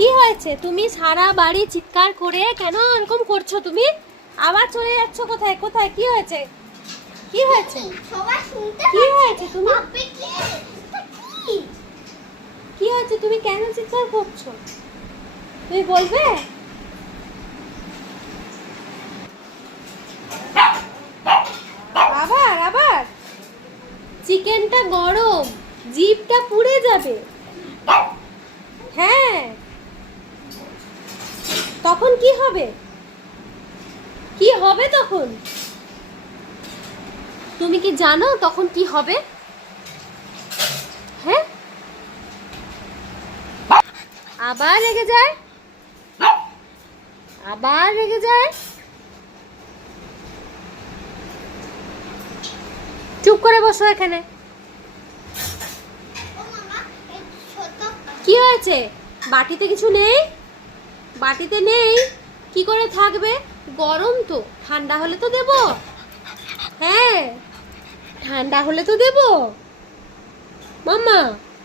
কি হয়েছে? তুমি সারা বাড়ি চিৎকার করে কেন এরকম করছো? তুমি আবার চলে যাচ্ছ কোথায় কোথায়? কি হয়েছে? কি হয়েছে? কি হয়েছে? তুমি কি হয়েছে? তুমি কেন চিৎকার করছো? তুমি বলবে? আবার আবার চিকেনটা গরম, জিভটা পুড়ে যাবে। হ্যাঁ, তখন কি হবে? কি হবে তখন? তুমি কি জানো তখন কি হবে? হ্যাঁ, আবার রেগে যায়, আবার রেগে যায়। চুপ করে বসো এখানে। কি হয়েছে? বাটিতে কিছু নেই? বাটিতে নেই কি করে থাকবে? গরম তো, ঠান্ডা হলে তো দেবো। হ্যাঁ, ঠান্ডা হলে তো দেবো মাম্মা,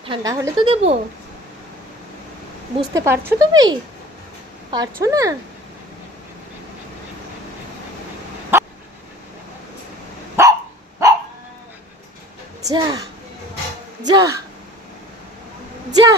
ঠান্ডা হলে তো দেবো। বুঝতে পারছো? তুমি পারছো না? যা যা যা।